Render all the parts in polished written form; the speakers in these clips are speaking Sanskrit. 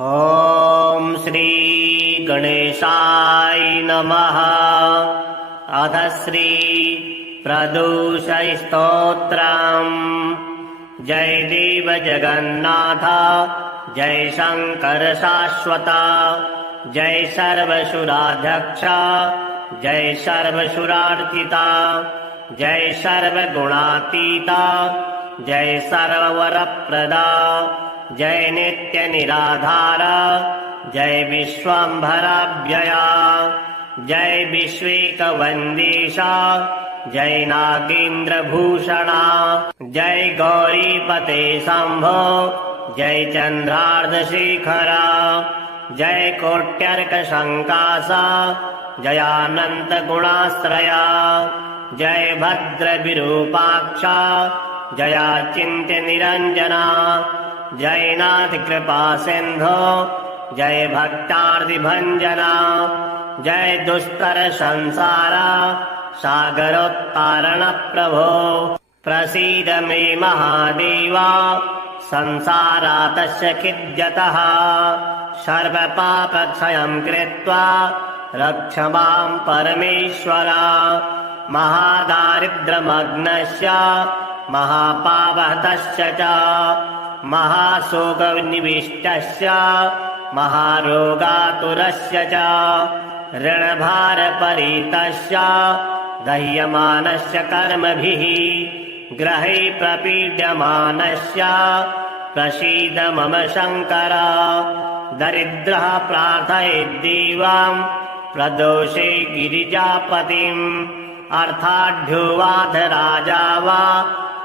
ॐ श्री गणेशाय नमः। अथ श्री प्रदोषस्तोत्रम्। जय देव जगन्नाथ, जय शंकर शाश्वत, जय सर्वसुराध्यक्ष, जय सर्वसुरार्चिता, जय सर्वगुणातीता, जय सर्ववरप्रदा, जय नित्य निराधार, जय विश्वम्भराव्यया, जय विश्वेकवन्देशा, जय नागेन्द्रभूषणा, जय गौरीपते शम्भो, जय चन्द्रार्धशेखरा, जय कोट्यर्कशङ्कासा, जयानन्तगुणाश्रया, जय भद्रविरूपाक्षा, जयाचिन्त्य निरञ्जना, जय नाथ कृपा सिन्धो, जय भक्तार्तिभञ्जना, जय दुस्तर संसारा सागरोत्तारण प्रभो। प्रसीद मे महादेवा, संसारातस्य खिद्यतः, सर्वपापक्षयं कृत्वा रक्ष मां परमेश्वरा। महादारिद्र्यमग्नस्य महापापहतस्य च, महाशोकनिविष्टस्य महारोगातुरस्य च, ऋणभारपरीतस्य दह्यमानस्य कर्मभिः, ग्रहै प्रपीड्यमानस्य प्रसीद मम शङ्कर। दरिद्रः प्रार्थयेद्देवां प्रदोषे गिरिजापतिम्, अर्थाढ्यो वाथ राजा वा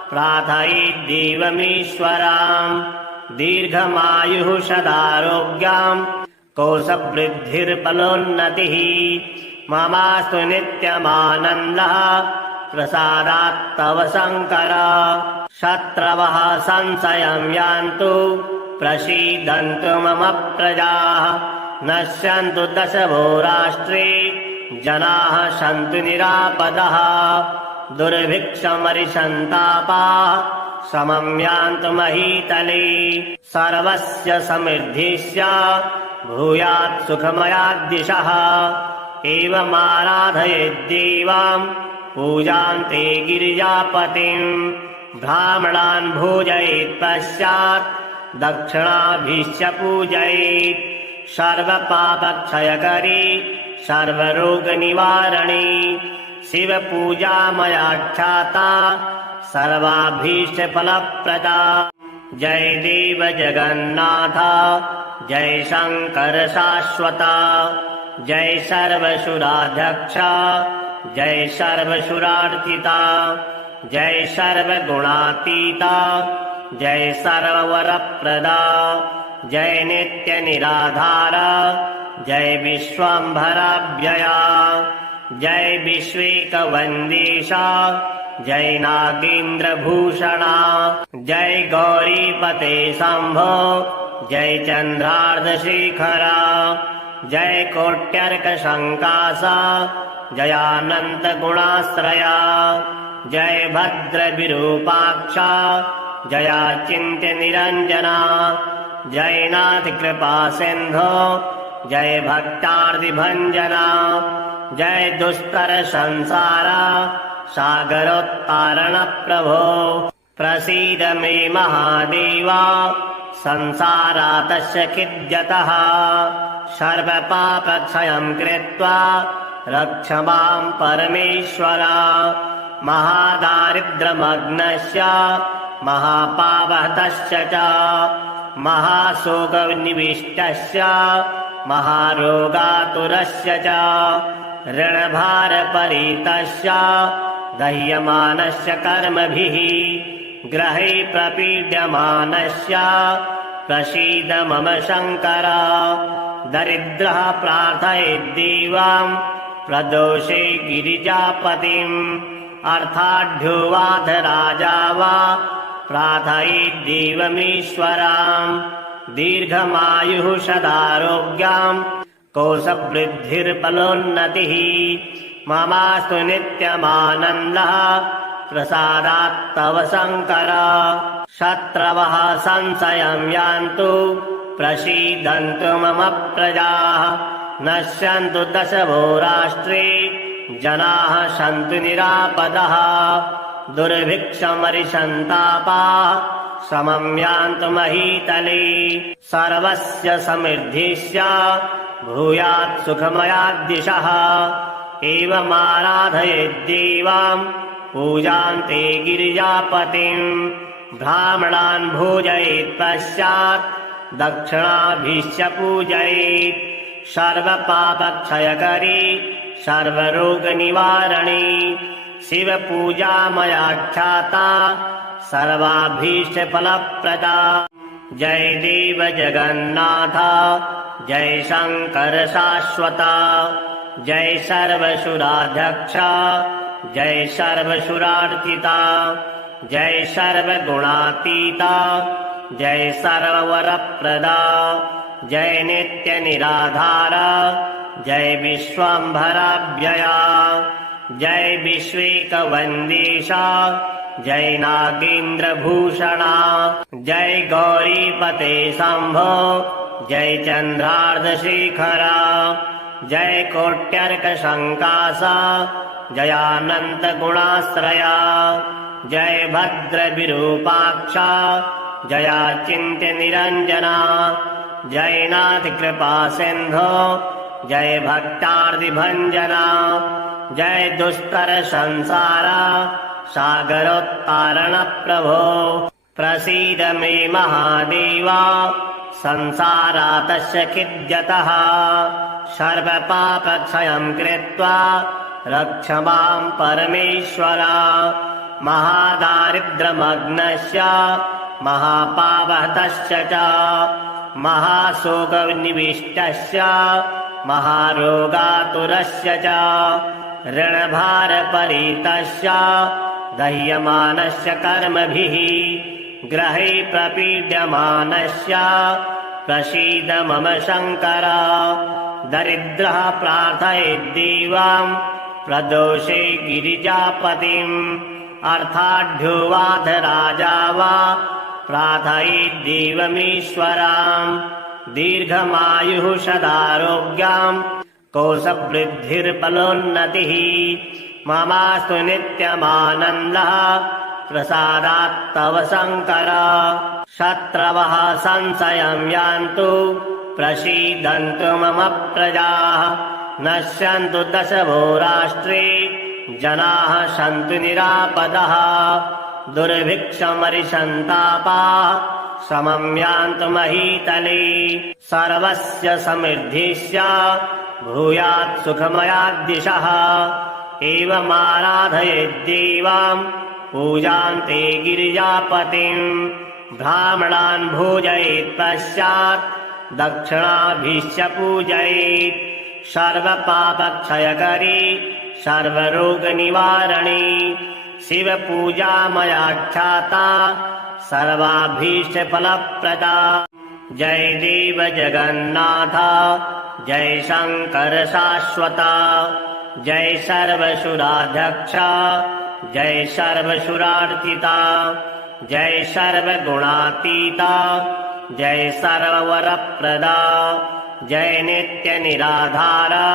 प्रार्थयेद्देवमीश्वराम्। दीर्घमायुः सदारोग्यं कोशवृद्धिर्बलोन्नतिः, ममास्तु नित्यमानन्दः प्रसादात् तव शङ्कर। शत्रवः संशयं यान्तु प्रसीदन्तु मम प्रजाः, नश्यन्तु दशवो राष्ट्रे जनाः सन्तु निरापदः। दुर्भिक्षमरिसन्तापाः समं यान्तु महीतले, सर्वस्य समृद्धिश्च भूयात् सुखमयाद्दिशः। एवमाराधयेद्देवां पूजान्ते गिरिजापतिम्, ब्राह्मणान् भोजयेत् पश्चात् दक्षिणाभिश्च पूजयेत्। सर्वपापक्षयकरी सर्वरोगनिवारणी शिवपूजा मयाख्याता, सर्वाभीष्टफलप्रदा। जय देव जगन्नाथ, जय शंकर शाश्वत, जय सर्वसुराध्यक्ष, जय सर्वसुरार्चिता, जय सर्वगुणातीता, जय सर्ववरप्रदा, जय नित्य निराधार, जय विश्वम्भराव्यया, जय विश्वेकवन्देशा, जय नागेन्द्रभूषणा, जय गौरीपते शम्भो, जय चन्द्रार्धशेखरा, जय कोट्यर्कशङ्कासा, जयानन्तगुणाश्रया, जय भद्रविरूपाक्षा, जयाचिन्त्य निरञ्जना, जय नाथ कृपा सिन्धो, जय भक्तार्तिभञ्जना, जय दुस्तर संसारा सागरोत्तारण प्रभो। प्रसीद मे महादेवा, संसारातस्य खिद्यतः, सर्वपापक्षयं कृत्वा रक्ष मां परमेश्वरा। महादारिद्र्यमग्नस्य महापापहतस्य च, महाशोकनिविष्टस्य महारोगातुरस्य च, ऋणभारपरीतस्य दह्यमानस्य कर्मभिः, ग्रहै प्रपीड्यमानस्य प्रसीद मम शङ्कर। दरिद्रः प्रार्थयेद्देवां प्रदोषे गिरिजापतिम्, अर्थाढ्यो वाथ राजा वा प्रार्थयेद्देवमीश्वराम्। दीर्घमायुः सदारोग्यं कोशवृद्धिर्बलोन्नतिः, ममास्तु नित्यमानन्दः प्रसादात् तव शङ्कर। शत्रवः संशयं यान्तु प्रसीदन्तु मम प्रजाः नश्यन्तु दशवो राष्ट्रे जनाः सन्तु निरापदः दुर्भिक्षमरिषन्तापाः समं यान्तु महीतले सर्वस्य समृद्धिः स्यात् भूयात् सुखमयाद्दिशः एवमाराधयेद्देवां पूजान्ते गिरिजापतिम् ब्राह्मणान् भोजयेत् पश्चात् दक्षिणाभिश्च पूजयेत् सर्वपापक्षयकरी सर्वरोगनिवारणी शिवपूजा मयाख्याता सर्वाभीष्टफलप्रदा जय देव जगन्नाथ जय शंकर शाश्वता जय सर्वसुराध्यक्ष जय सर्वसुरार्चिता जय सर्वगुणातीता जय सर्ववरप्रदा जय नित्यनिराधारा जय विश्वम्भराव्यया जय विश्वेकवन्देशा जय नागेन्द्रभूषणा जय गौरीपते शम्भो जय चन्द्रार्धशेखरा जय कोट्यर्कशङ्कासा जयानन्तगुणाश्रया जय भद्रविरूपाक्षा जयाचिन्त्यनिरञ्जना जय नाथकृपा सिन्धो जय भक्तार्तिभञ्जना जय दुष्कर संसारा सागरोत्तारण प्रभो प्रसीद मे महादेवा संसारातस्य खिद्यतः सर्वपापक्षयं कृत्वा रक्ष मां परमेश्वरा महादारिद्र्यमग्नस्य महापापहतस्य च महाशोकनिविष्टस्य महारोगातुरस्य च ऋणभारपरीतस्य दह्यमानस्य कर्मभिः ग्रहे प्रपीड्यमानस्य प्रसीद मम शङ्कर दरिद्रः प्रार्थयेद्देवां प्रदोषे गिरिजापतिम् अर्थाढ्यो वाधराजा वा प्रार्थयेद्देवमीश्वराम् दीर्घमायुः सदारोग्याम् कोशवृद्धिर्बलोन्नतिः ममास्तु नित्यमानन्दः प्रसादात्तव शङ्कर शत्रवः संशयं यान्तु प्रसीदन्तु मम प्रजाः नश्यन्तु दशवो राष्ट्रे जनाः सन्तु निरापदः दुर्भिक्षमरिषन्तापाः समं यान्तु महीतले सर्वस्य समृद्धिः स्यात् भूयात् सुखमयाद्दिशः एवमाराधयेद्देवां पूजान्ते गिरिजापतिम् ब्राह्मणान् भोजयेत् पश्चात् दक्षिणाभिश्च पूजयेत् सर्वपापक्षयकरी सर्वरोगनिवारणी शिवपूजा मयाख्याता सर्वाभीष्टफलप्रदा जय देव जगन्नाथ जय शंकर शाश्वता जय सर्वसुराध्यक्ष जय सर्वसुरार्चिता जय सर्वगुणातीता जय सर्ववरप्रदा जय नित्यनिराधारा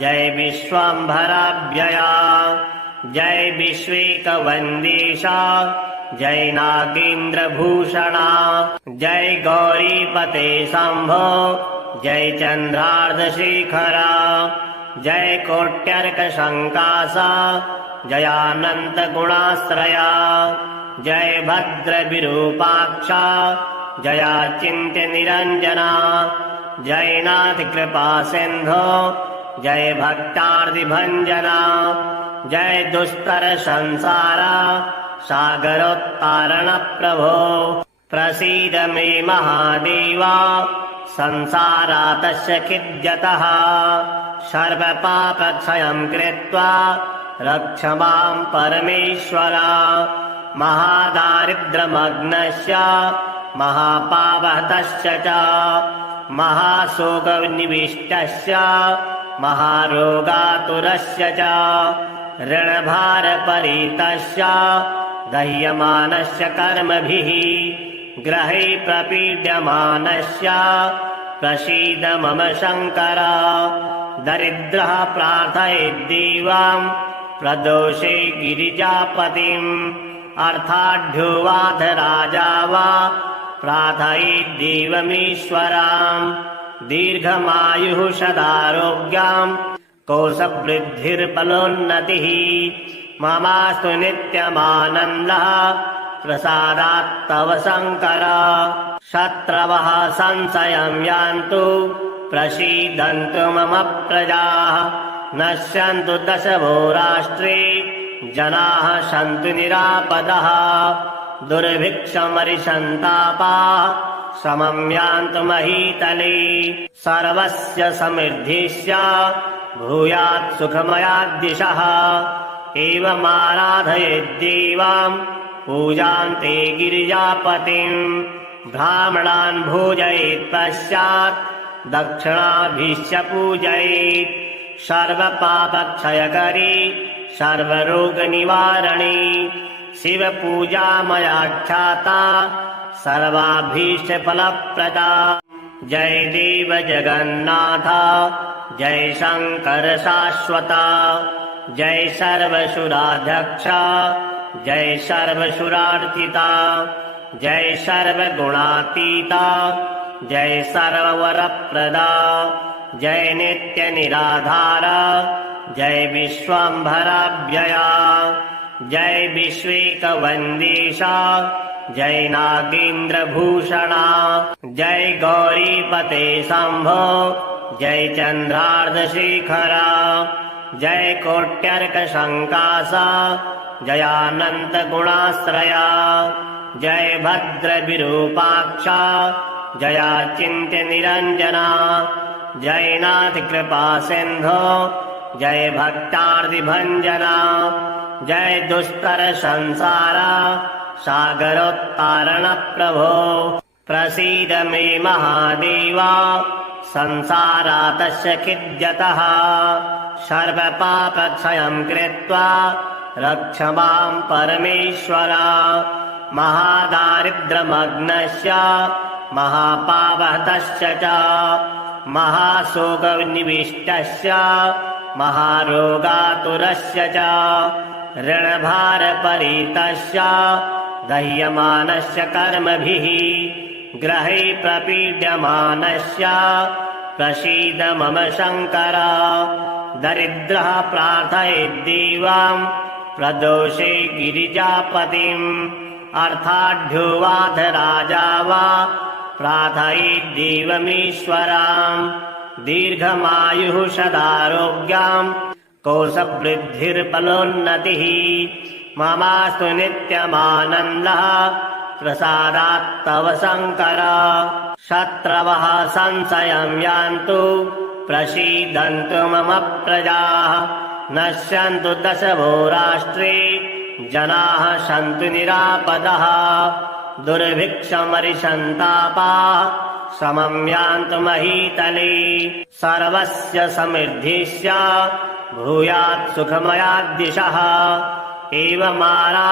जय विश्वम्भराव्यया जय विश्वेकवन्देशा जय नागेन्द्रभूषणा जय गौरीपते शम्भो जय चन्द्रार्धशेखरा जय कोट्यर्कशङ्कासा जयानन्तगुणाश्रया जय भद्रविरूपाक्षा जयाचिन्त्यनिरञ्जना जय नाथकृपा सिन्धो जय भक्तार्तिभञ्जना जय दुष्कर संसारा सागरोत्तारण प्रभो प्रसीद मे महादेवा संसारातस्य खिद्यतः सर्वपापक्षयं कृत्वा रक्ष मां परमेश्वरा महादारिद्र्यमग्नस्य महापापहतस्य च महाशोकनिविष्टस्य महारोगातुरस्य च ऋणभारपरीतस्य दह्यमानस्य कर्मभिः ग्रहै प्रपीड्यमानस्य प्रसीद मम शङ्कर दरिद्रः प्रार्थयेद्देवां प्रदोषे गिरिजापतिम् अर्थाढ्योवाथ राजा वा प्रार्थयेद्देवमीश्वराम् दीर्घमायुः सदारोग्याम् कोशवृद्धिर्बलोन्नतिः ममास्तु नित्यमानन्दः प्रसादात्तव शङ्कर शत्रवः संशयं यान्तु प्रसीदन्तु मम प्रजाः नश्यन्तु दशवो राष्ट्रे जनाः सन्तु निरापदः दुर्भिक्षमरिसन्तापाः समं यान्तु महीतले सर्वस्य समृद्धिश्च भूयात् सुखमयाद्दिशः एवमाराधयेद्देवां पूजान्ते गिरिजापतिम् ब्राह्मणान् भोजयेत् पश्चात् दक्षिणाभिश्च पूजयेत् सर्वपापक्षयकरी सर्वरोगनिवारणी शिवपूजा मया ख्याता सर्वाभीष्ट फलप्रदा जय देव जगन्नाथ जय शङ्कर शाश्वता जय सर्वसुराध्यक्ष जय सर्वसुरार्चिता जय सर्वगुणातीता जय सर्ववरप्रदा जय नित्यनिराधार जय विश्वम्भराव्यया जय विश्वेकवन्देशा जय नागेन्द्रभूषणा जय गौरीपते शम्भो जय चन्द्रार्धशेखरा जय कोट्यर्कशङ्कासा जयानन्तगुणाश्रया जय भद्रविरूपाक्षा जयाचिन्त्यनिरञ्जना जय नाथकृपा सिन्धो जय भक्तार्तिभञ्जना जय दुष्कर संसारा सागरोत्तारण प्रभो प्रसीद मे महादेवा संसारातस्य खिद्यतः सर्वपापक्षयं कृत्वा रक्ष मां परमेश्वर महादारिद्र्यमग्नस्य महापापहतस्य च महाशोकनिविष्टस्य महारोगातुरस्य च ऋणभारपरीतस्य दह्यमानस्य कर्मभिः ग्रहै प्रपीड्यमानस्य प्रसीद मम शङ्कर दरिद्रः प्रार्थयेद्देवां प्रदोषे गिरिजापतिम् अर्थाढ्योवाथ राजा वा प्रार्थयेद्देवमीश्वराम् दीर्घमायुः सदारोग्याम् कोशवृद्धिर्बलोन्नतिः ममास्तु नित्यमानन्दः प्रसादात्तव शङ्कर शत्रवः संशयं यान्तु प्रसीदन्तु मम प्रजाः नश्यन्तु दशवो राष्ट्रे जनाः सन्तु निरापदः दुर्भिक्षमरिसन्तापाः समं यान्तु महीतले सर्वस्य समृद्धिश्च भूयात् सुखमयाद्दिशः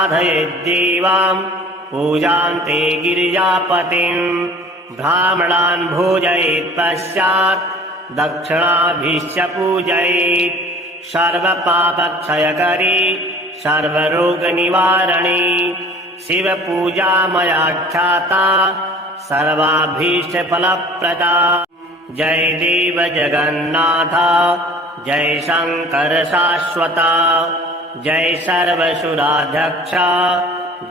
एवमाराधयेद्देवां पूजान्ते गिरिजापतिम् ब्राह्मणान् भोजयेत् पश्चात् दक्षिणाभिश्च पूजयेत् सर्वपापक्षयकरी सर्वरोगनिवारणी शिवपूजा मया ख्याता सर्वाभीष्ट फलप्रदा जय देव जगन्नाथ जय शङ्कर शाश्वता जय सर्वसुराध्यक्ष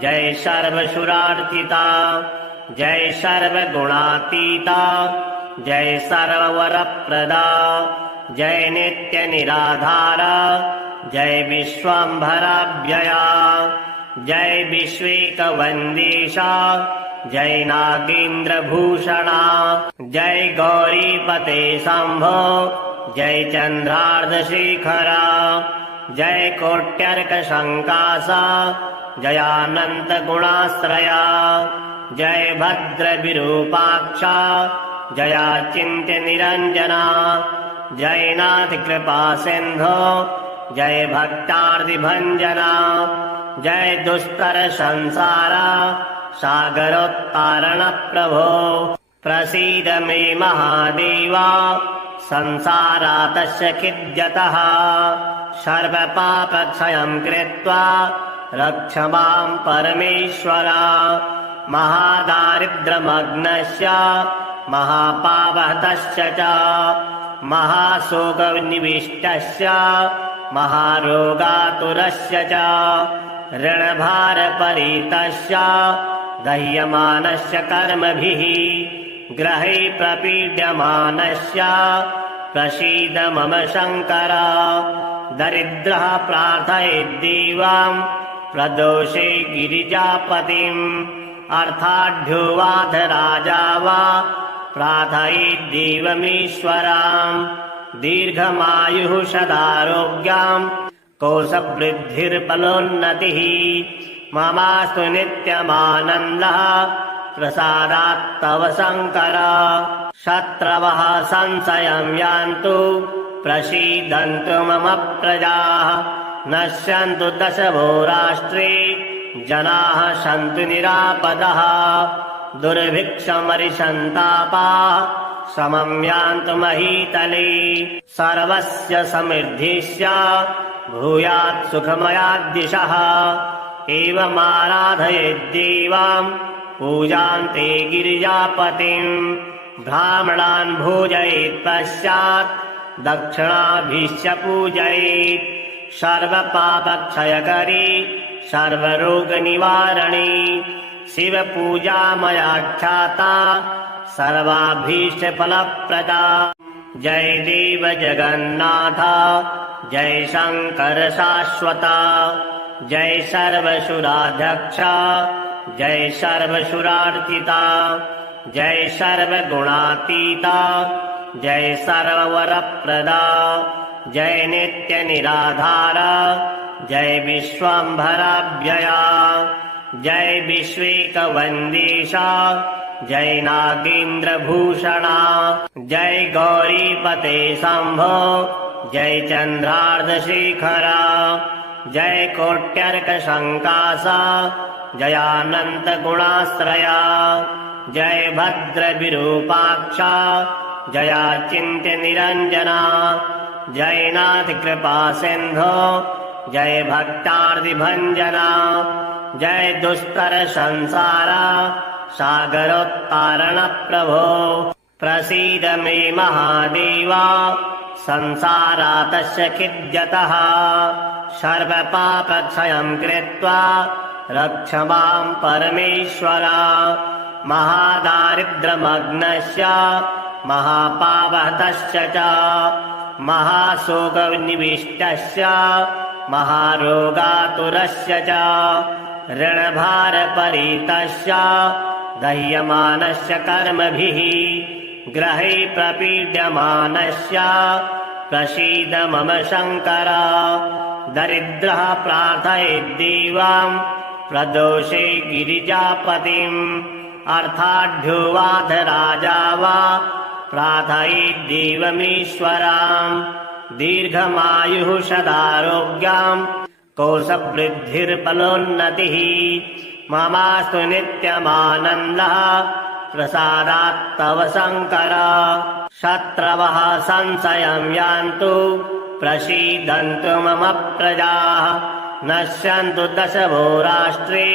जय सर्वसुरार्चिता जय सर्वगुणातीता जय सर्ववरप्रदा जय नित्यनिराधार जय विश्वम्भराव्यया जय विश्वेकवन्देशा जय नागेन्द्रभूषणा जय गौरीपते शम्भो जय चन्द्रार्धशेखरा जय कोट्यर्कशङ्कासा जयानन्तगुणाश्रया जय भद्रविरूपाक्षा जयाचिन्त्यनिरञ्जना जय नाथकृपा सिन्धो जय भक्तार्तिभञ्जना जय दुष्कर संसारा सागरोत्तारणप्रभो प्रसीद मे महादेव संसारातस्य खिद्यतः सर्वपापक्षयं कृत्वा रक्ष मां परमेश्वर महादारिद्र्यमग्नस्य महापापहतस्य च महाशोकनिविष्टस्य महारोगातुरस्य च ऋणभारपरीतस्य दह्यमानस्य कर्मभिः ग्रहै प्रपीड्यमानस्य प्रसीद मम शङ्कर दरिद्रः प्रार्थयेद्देवां प्रदोषे गिरिजापतिम् अर्थाढ्योवाथ राजा वा प्रार्थयेद्देवमीश्वराम् दीर्घमायुः सदारोग्यां कोशवृद्धिर्बलोन्नतिः ममास्तु नित्यमानन्दः प्रसादात् तव शङ्कर शत्रवः संशयं यान्तु प्रसीदन्तु मम प्रजाः नश्यन्तु दशभो राष्ट्रे जनाः सन्तु निरापदः दुर्भिक्षमरिसन्तापाः समं यान्तु महीतले सर्वस्य समृद्धिश्च भूयात् सुखमयाद्दिशः एवमाराधयेद्देवां पूजान्ते गिरिजापतिम् ब्राह्मणान् भोजयेत् पश्चात् दक्षिणाभिश्च पूजयेत् सर्वपापक्षयकरी सर्वरोगनिवारणी शिवपूजा मयाख्याता सर्वाभीष्टफलप्रदा जय देव जगन्नाथ जय शङ्कर शाश्वता जय सर्वसुराध्यक्ष जय सर्वसुरार्चिता जय सर्वगुणातीता जय सर्ववरप्रदा जय नित्यनिराधारा जय विश्वम्भराव्यया जय विश्वेकवन्देशा जय नागेन्द्रभूषणा जय गौरीपते शम्भो जय चन्द्रार्धशेखरा जय कोट्यर्कशङ्कासा जयानन्तगुणाश्रया जय भद्रविरूपाक्षा जयाचिन्त्यनिरञ्जना जय नाथकृपासिन्धो जय भक्तार्तिभञ्जना जय दुष्करसंसारा सागरोत्तारणप्रभो प्रसीद मे महादेव संसारातस्य खिद्यतः सर्वपापक्षयं कृत्वा रक्ष मां परमेश्वर महादारिद्र्यमग्नस्य महापापहतस्य च महाशोकनिविष्टस्य महारोगातुरस्य च ऋणभारपरीतस्य दह्यमानस्य कर्मभिः ग्रहै प्रपीड्यमानस्य प्रसीद मम शङ्कर दरिद्रः प्रार्थयेद्देवां प्रदोषे गिरिजापतिम् अर्थाढ्योवाथ राजा वा प्रार्थयेद्देवमीश्वराम् दीर्घमायुः सदारोग्यां कोशवृद्धिर्बलोन्नतिः ममास्तु नित्यमानन्दः प्रसादात् तव शङ्कर शत्रवः संशयं यान्तु प्रसीदन्तु मम प्रजाः नश्यन्तु दशभो राष्ट्रे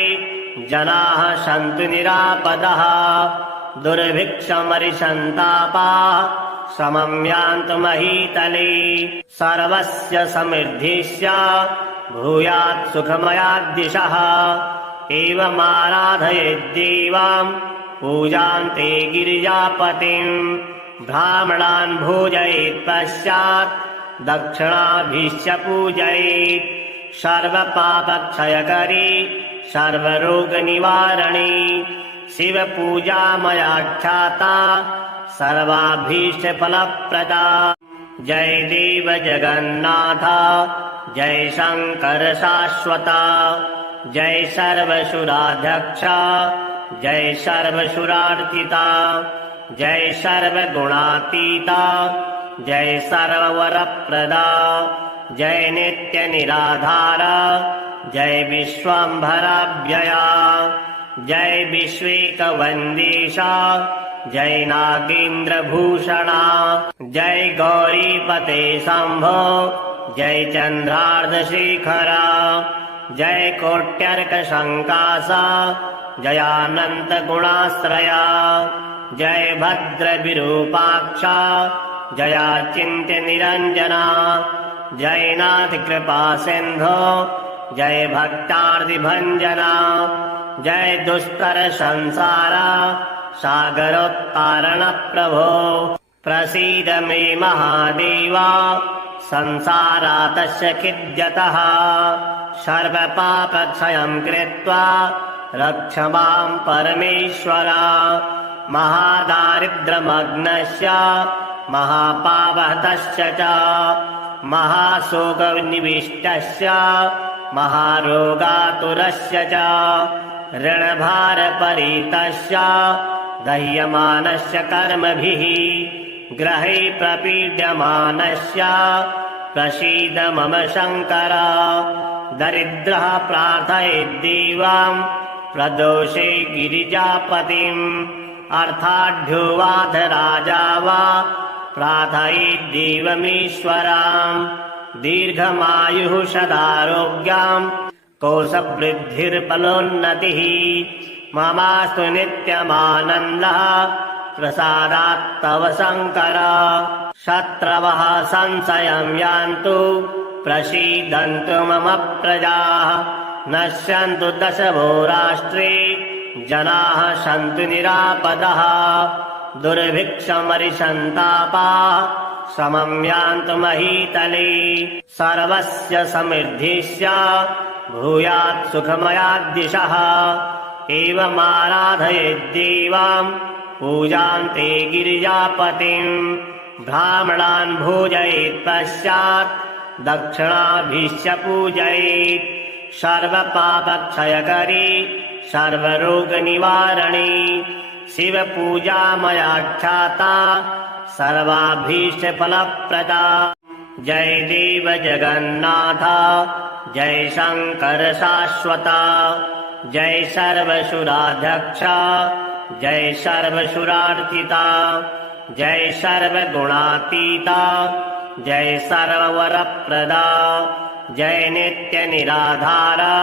जनाः सन्तु निरापदः दुर्भिक्षमरिसन्तापाः समं यान्तु महीतले सर्वस्य समृद्धिश्च भूयात् सुखमयाद्दिशः एवमाराधयेद्देवां पूजान्ते गिरिजापतिम् ब्राह्मणान् भोजयेत् पश्चात् दक्षिणाभिश्च पूजयेत् सर्वपापक्षयकरी सर्वरोगनिवारणी शिवपूजा मयाख्याता सर्वाभीष्टफलप्रदा जय देव जगन्नाथ जय शङ्कर शाश्वता जय सर्वसुराध्यक्ष जय सर्वसुरार्चिता जय सर्वगुणातीता जय सर्ववरप्रदा जय नित्यनिराधारा जय विश्वम्भराव्यया जय विश्वेकवन्देशा जय नागेन्द्रभूषणा जय गौरीपते शम्भो जय चन्द्रार्धशेखरा जय कोट्यर्कशङ्कासा जयानन्तगुणाश्रया जय भद्रविरूपाक्षा जयाचिन्त्यनिरञ्जना जय नाथकृपासिन्धो जय भक्तार्तिभञ्जना जय दुष्करसंसारा सागरोत्तारणप्रभो प्रसीद मे महादेवा संसारातस्य खिद्यतः सर्वपापक्षयं कृत्वा रक्ष मां परमेश्वरा महादारिद्र्यमग्नस्य महापापहतस्य च महाशोकनिविष्टस्य महारोगातुरस्य च ऋणभारपरीतस्य दह्यमानस्य कर्मभिः ग्रहै प्रपीड्यमानस्य प्रसीद मम शङ्कर दरिद्रः प्रार्थयेद्देवां प्रदोषे गिरिजापतिम् अर्थाढ्योवाधराजा वा प्रार्थयेद्देवमीश्वराम् दीर्घमायुः सदारोग्याम् कोशवृद्धिर्बलोन्नतिः ममास्तु नित्यमानन्दः प्रसादात्तव शङ्कर शत्रवः संशयं यान्तु प्रसीदन्तु मम प्रजाः नश्यन्तु दशवो राष्ट्रे जनाः सन्तु निरापदः दुर्भिक्षमरिसन्तापाः समं यान्तु महीतले सर्वस्य समृद्धिश्च भूयात् सुखमयाद्दिशः एवमाराधयेद्देवां पूजान्ते गिरिजापतिम् ब्राह्मणान् भोजयेत् पश्चात् दक्षिणाभिश्च पूजयेत् सर्वपापक्षयकरी सर्वरोगनिवारणी शिवपूजा मया ख्याता सर्वाभीष्टफलप्रदा जय देव जगन्नाथ जय शङ्कर शाश्वता जय सर्वसुराध्यक्ष जय सर्वसुरार्चिता जय सर्वगुणातीता जय सर्ववरप्रदा जय नित्यनिराधारा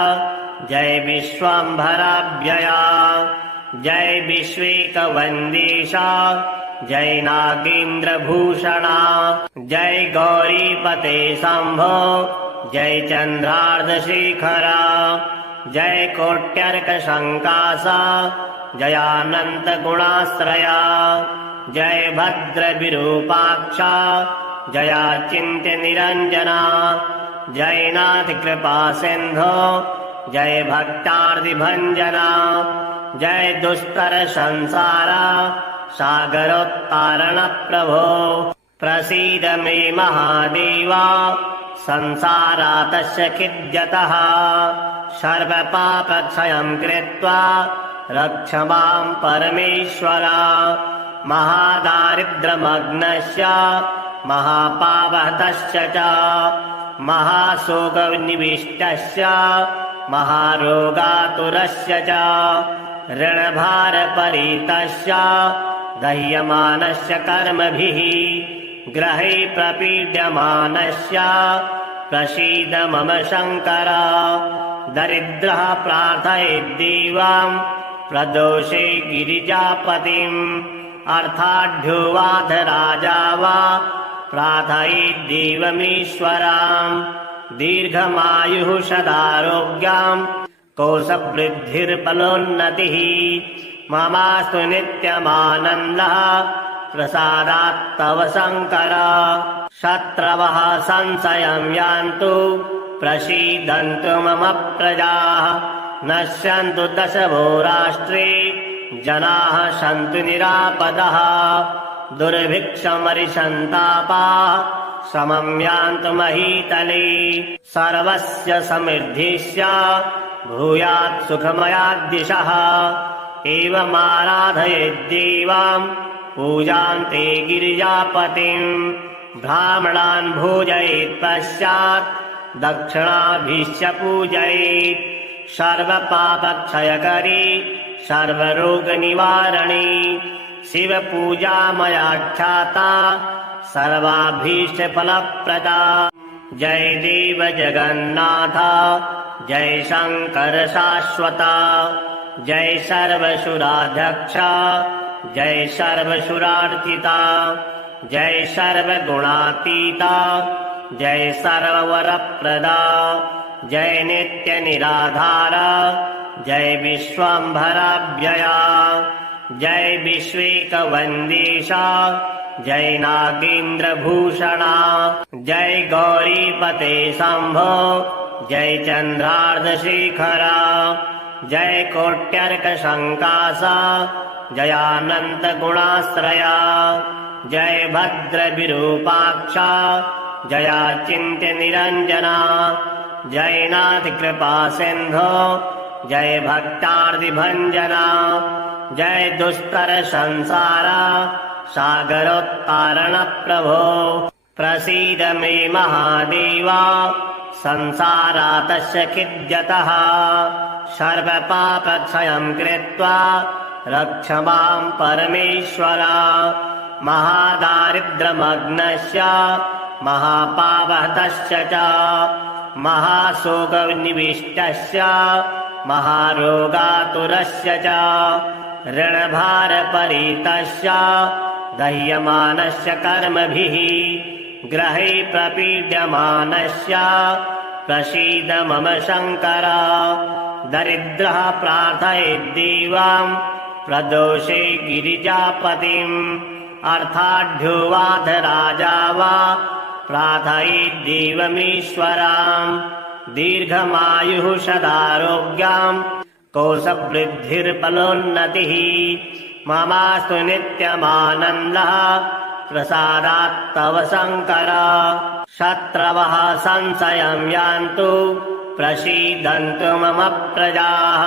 जय विश्वम्भराव्यया जय विश्वेकवन्देशा जय नागेन्द्रभूषणा जय गौरीपते शम्भो जय चन्द्रार्धशेखरा जय कोट्यर्कशङ्कासा जयानन्तगुणाश्रया जय भद्रविरूपाक्षा जयाचिन्त्यनिरञ्जना जय नाथकृपासिन्धो जय भक्तार्तिभञ्जना जय दुष्करसंसारा सागरोत्तारणप्रभो प्रसीद मे महादेवा संसारातस्य खिद्यतः सर्वपापक्षयं कृत्वा रक्ष मां परमेश्वरा महादारिद्र्यमग्नस्य महापापहतस्य च महाशोकनिविष्टस्य महारोगातुरस्य च ऋणभारपरीतस्य दह्यमानस्य कर्मभिः ग्रहै प्रपीड्यमानस्य प्रसीद मम शङ्कर दरिद्रः प्रार्थयेद्देवां प्रदोषे गिरिजापतिम् अर्थाढ्योवाधराजा वा प्रार्थयेद्देवमीश्वराम् दीर्घमायुः सदारोग्याम् कोशवृद्धिर्बलोन्नतिः ममास्तु नित्यमानन्दः प्रसादात्तव शङ्कर शत्रवः संशयं यान्तु प्रसीदन्तु मम प्रजाः नश्यन्तु दशवो राष्ट्रे जनाः सन्तु निरापदः दुर्भिक्षमरिसन्तापाः समं यान्तु महीतले सर्वस्य समृद्धिश्च भूयात् सुखमयाद्दिशः एवमाराधयेद्देवां पूजान्ते गिरिजापतिम् ब्राह्मणान् भोजयेत् पश्चात् दक्षिणाभिश्च पूजयेत् सर्वपापक्षयकरी सर्वरोगनिवारणी शिवपूजा मयाख्याता सर्वाभीष्टफलप्रदा जय देव जगन्नाथ जय शंकर शाश्वता जय सर्वसुराध्यक्ष जय सर्वसुरार्चिता जय सर्वगुणातीता जय सर्ववरप्रदा जय नित्य निराधारा जय विश्वम्भराव्यया जय विश्वेकवन्देशा जय नागेन्द्रभूषणा जय गौरीपते शम्भो जय चन्द्रार्धशेखरा जय कोट्यर्कशङ्कासा जयानन्तगुणाश्रया जय भद्रविरूपाक्षा जयाचिन्त्यनिरञ्जना जय नाथकृपा सिन्धो जय भक्तार्तिभञ्जना जय दुष्कर संसारा सागरोत्तारणप्रभो प्रसीद मे महादेवा संसारातस्य खिद्यतः सर्वपापक्षयं कृत्वा रक्ष मां परमेश्वरा महादारिद्र्यमग्नस्य महापापहतस्य च महाशोकनिविष्टस्य महारोगातुरस्य च ऋणभारपरीतस्य दह्यमानस्य कर्मभिः ग्रहे प्रपीड्यमानस्य प्रसीद मम शङ्कर दरिद्रः प्रार्थयेद्देवां प्रदोषे गिरिजापतिम् अर्थाढ्योवाधराजा वा प्रार्थयेद्देवमीश्वराम् दीर्घमायुः सदारोग्याम् कोशवृद्धिर्बलोन्नतिः ममास्तु नित्यमानन्दः प्रसादात्तव शङ्कर शत्रवः संशयं यान्तु प्रसीदन्तु मम प्रजाः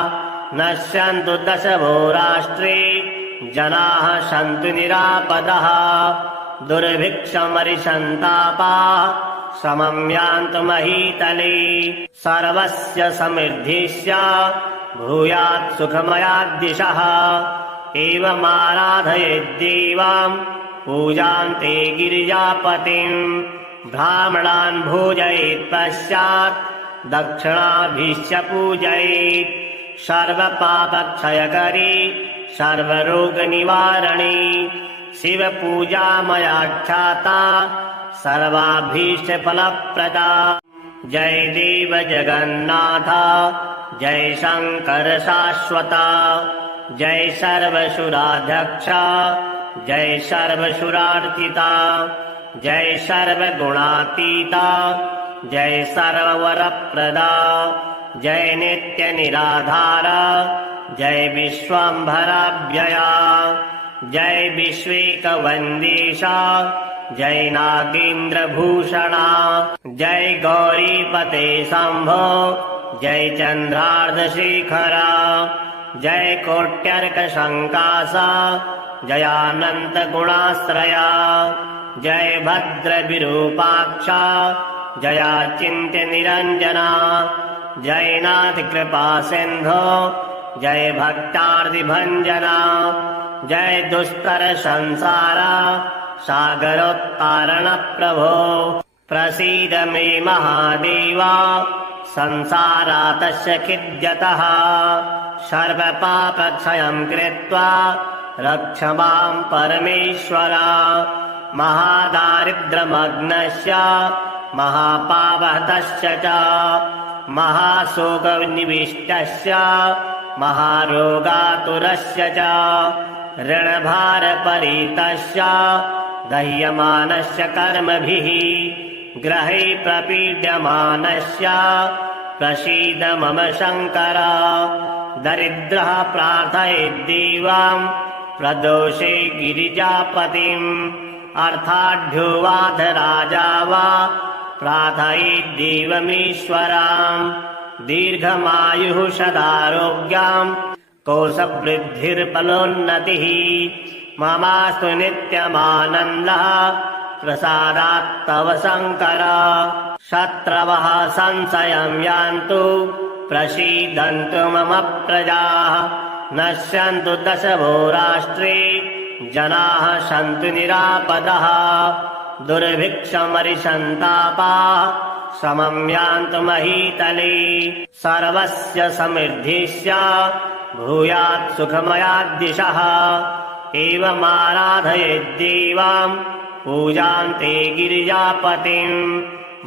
नश्यन्तु दशभो राष्ट्रे जनाः सन्तु निरापदः दुर्भिक्षमरिसन्तापाः समं यान्तु महीतले सर्वस्य समृद्धिश्च भूयात् सुखमयाद्दिशः एवमाराधयेद्देवां पूजान्ते गिरिजापतिम् ब्राह्मणान् भोजयेत् पश्चात् दक्षिणाभिश्च पूजयेत् सर्वपापक्षयकरी सर्वरोगनिवारणी शिवपूजा मयाख्याता सर्वाभीष्टफलप्रदा जय देव जगन्नाथ जय शंकर शाश्वता जय सर्वसुराध्यक्ष जय सर्वसुरार्चिता जय सर्वगुणातीता जय सर्ववरप्रदा जय नित्य निराधारा जय विश्वम्भराव्यया जय विश्वेकवन्देशा जय नागेन्द्रभूषणा जय गौरीपते शम्भो जय चन्द्रार्धशेखरा जय कोट्यर्कशङ्कासा जयानन्तगुणाश्रया जय भद्रविरूपाक्षा जयाचिन्त्यनिरञ्जना जय नाथकृपा सिन्धो जय भक्तार्तिभञ्जना जय दुष्कर संसारा सागरोत्तारणप्रभो प्रसीद मे महादेवा संसारातस्य खिद्यतः सर्वपापक्षयं कृत्वा रक्ष मां परमेश्वरा महादारिद्र्यमग्नस्य महापापहतस्य च महाशोकनिविष्टस्य महारोगातुरस्य च ऋणभारपरीतस्य दह्यमानस्य कर्मभिः ग्रहे प्रपीड्यमानस्य प्रसीद मम शङ्कर दरिद्रः प्रार्थयेद्देवां प्रदोषे गिरिजापतिम् अर्थाढ्योवाधराजा वा प्रार्थयेद्देवमीश्वराम् दीर्घमायुः सदारोग्याम् कोशवृद्धिर्बलोन्नतिः ममास्तु नित्यमानन्दः प्रसादात्तव शङ्कर शत्रवः संशयं यान्तु प्रसीदन्तु मम प्रजाः नश्यन्तु दशवो राष्ट्रे जनाः सन्तु निरापदः दुर्भिक्षमरिषन्तापाः समं यान्तु महीतले सर्वस्य समृद्धिश्च भूयात् सुखमयाद्दिशः एवमाराधयेद्देवाम् पूजान्ते गिरिजापतिम्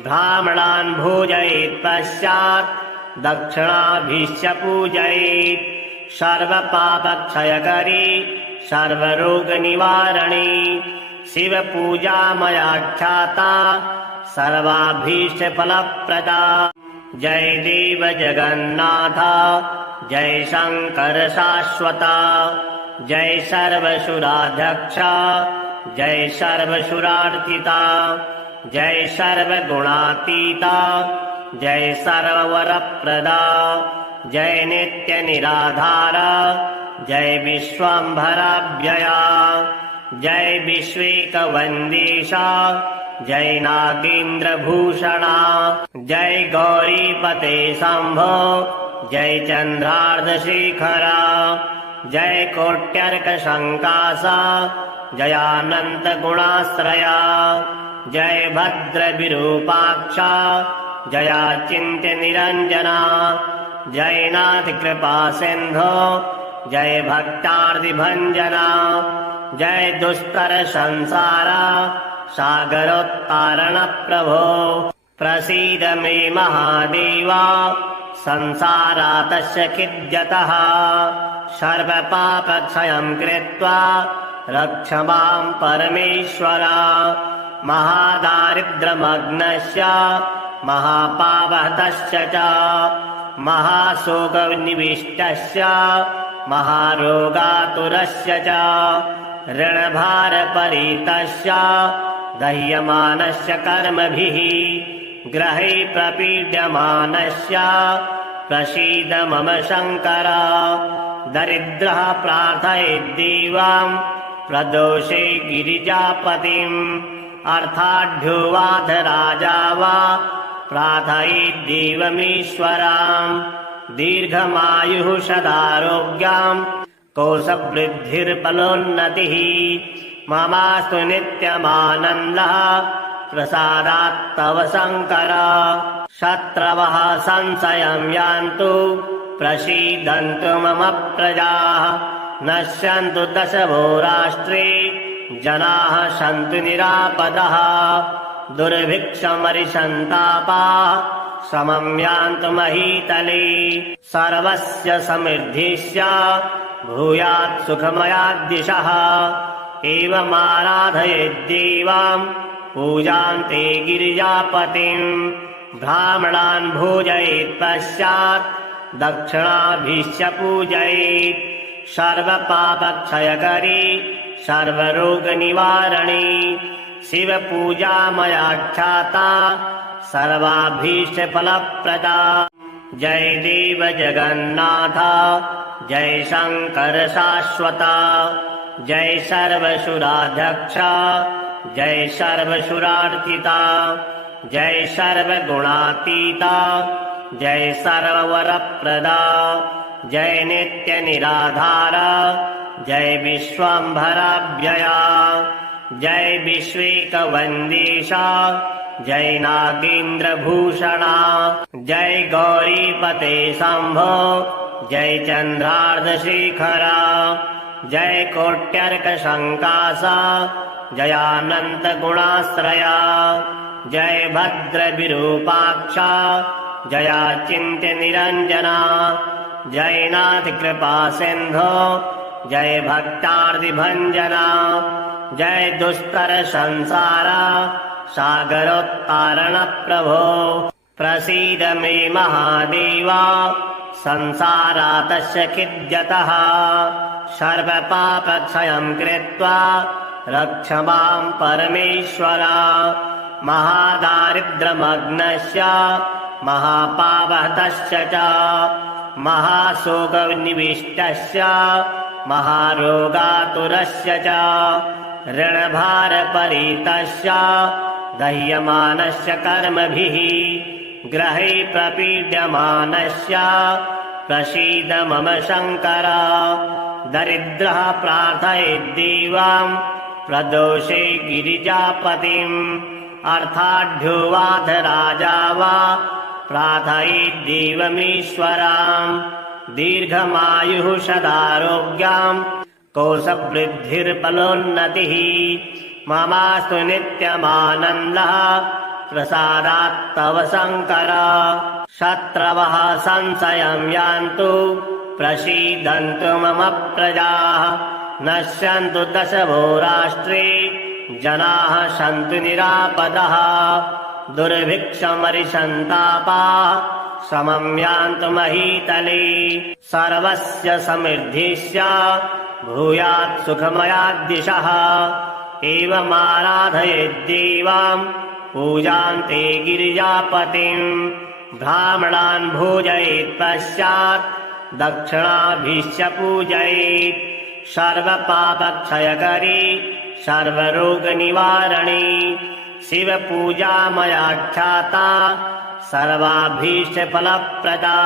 ब्राह्मणान् भोजयेत् पश्चात् दक्षिणाभिश्च पूजयेत् सर्वपापक्षयकरी सर्वरोगनिवारणी शिवपूजा मयाख्याता सर्वाभीष्टफलप्रदा जय देव जगन्नाथ जय शंकर शाश्वता जय सर्वसुराध्यक्ष जय सर्वसुरार्चिता जय सर्वगुणातीता जय सर्ववरप्रदा जय नित्यनिराधार जय विश्वम्भराव्यया जय विश्वेकवन्देशा जय नागेन्द्रभूषणा जय गौरीपते शम्भो जय चन्द्रार्धशेखरा जय कोट्यर्कशङ्कासा जयानन्तगुणाश्रया जय भद्रविरूपाक्षा जयाचिन्त्यनिरञ्जना जय नाथकृपासिन्धो जय भक्तार्तिभञ्जना जय दुष्करसंसारा सागरोत्तारणप्रभो प्रसीद मे महादेवा संसारातस्य खिद्यतः सर्वपापक्षयं कृत्वा रक्ष मां परमेश्वरा महादारिद्र्यमग्नस्य महापापहतस्य च महाशोकनिविष्टस्य महारोगातुरस्य च ऋणभारपरीतस्य दह्यमानस्य कर्मभिः ग्रहे प्रपीड्यमानस्य प्रसीद मम शङ्कर दरिद्रः प्रार्थयेद्देवाम् प्रदोषे गिरिजापतिम् अर्थाढ्यो वाथ राजा वा प्रार्थयेद्देवमीश्वराम् दीर्घमायुः सदारोग्याम् कोशवृद्धिर्बलोन्नतिः ममास्तु नित्यमानन्दः प्रसादात्तव शङ्कर शत्रवः संशयं यान्तु प्रसीदन्तु मम प्रजाः नश्यन्तु दशवो राष्ट्रे जनाः सन्तु निरापदः दुर्भिक्षमरिषन्तापाः समं यान्तु महीतले सर्वस्य समृद्धिश्च भूयात् सुखमयाद्दिशः एवमाराधयेद्देवाम् पूजान्ते गिरिजापतिम् ब्राह्मणान् भोजयेत् पश्चात् दक्षिणाभिश्च पूजयेत् सर्वपापक्षयकरी सर्वरोगनिवारणी शिवपूजा मयाख्याता सर्वाभीष्टफलप्रदा जय देव जगन्नाथ जय शंकर शाश्वता जय सर्वसुराध्यक्ष जय सर्वसुरार्चिता जय सर्वगुणातीता जय सर्ववरप्रदा जय नित्यनिराधार जय विश्वम्भराव्यया जय विश्वेकवन्देशा जय नागेन्द्रभूषणा जय गौरीपते शम्भो जय चन्द्रार्धशेखरा जय कोट्यर्कशङ्कासा जयानन्तगुणाश्रया जय भद्रविरूपाक्षा जयाचिन्त्यनिरञ्जना जय नाथकृपासिन्धो जय भक्तार्तिभञ्जना जय दुष्करसंसारा सागरोत्तारणप्रभो प्रसीद मे महादेवा संसारातस्य खिद्यतः सर्वपापक्षयं कृत्वा रक्ष मां परमेश्वरा महादारिद्र्यमग्नस्य महापापहतस्य च महाशोकनिविष्टस्य महारोगातुरस्य च ऋणभारपरीतस्य दह्यमानस्य कर्मभिः ग्रहे प्रपीड्यमानस्य प्रसीद मम शङ्कर दरिद्रः प्रार्थयेद्देवां प्रदोषे गिरिजापतिम् अर्थाढ्योवाथ राजा वा प्रार्थयेद्देवमीश्वराम् दीर्घमायुः सदारोग्याम् कोशवृद्धिर्बलोन्नतिः ममास्तु नित्यमानन्दः प्रसादात्तव शङ्कर शत्रवः संशयं यान्तु प्रसीदन्तु मम प्रजाः नश्यन्तु दशवो राष्ट्रे जनाः सन्तु निरापदः दुर्भिक्षमरिसन्तापाः समं यान्तु महीतले सर्वस्य समृद्धिश्च भूयात् सुखमयाद्दिशः एवमाराधयेद्देवां पूजान्ते गिरिजापतिम् ब्राह्मणान् भोजयेत् पश्चात् दक्षिणाभिश्च पूजयेत् सर्वपापक्षयकरी सर्वरोगनिवारणी शिवपूजा मया ख्याता सर्वाभीष्टफलप्रदा।